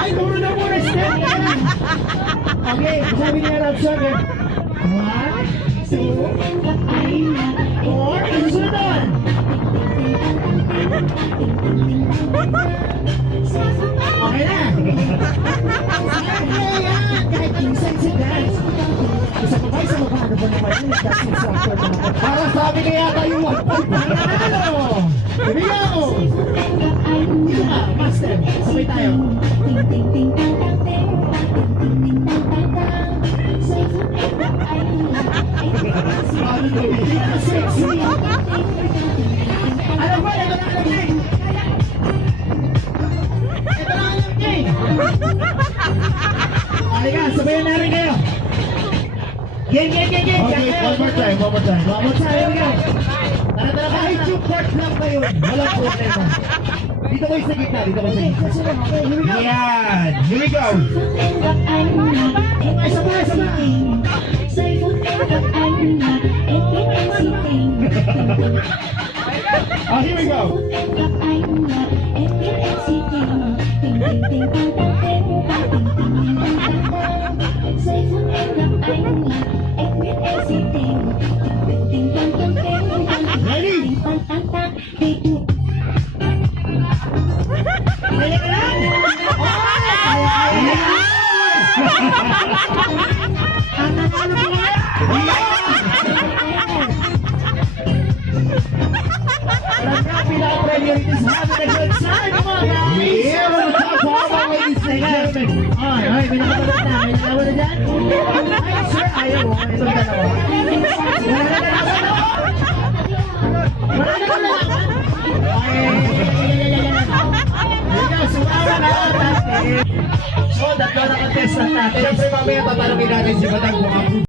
Ay, puro na muna step. Okay, sabi niya rap song. 1, 2, 3, 4. Susunod naman. Okay na. Kahit minsan si dance. Isa pa ba? Ano ba naman yun? Dance instructor na ako. Para sabi kaya kayo 1 point na nanalo. Ibigaw mo. Ito nga, master. Sabay tayo. Ano ba? Ito na alam niya. Ito na alam niya. Halika, sabayan na rin kayo. Game. Okay, one more time. Here we go. Kahit yung court lang kayo, walang problema. Dito kayo sa gitna, Yan, here we go. Sabay. Here we go. Ready? Priorities having a good time, come on guys! Yeah, we're top all the ladies and gentlemen. Ay, may nakapagod na. May nakawa na dyan? Ay, sir, ayaw mo. Itong dalawa. Wala na nalaman. Ikaw, sumawa na natin. So, datlo na contestant natin. Siyempre, mamaya tatanungin natin si Batang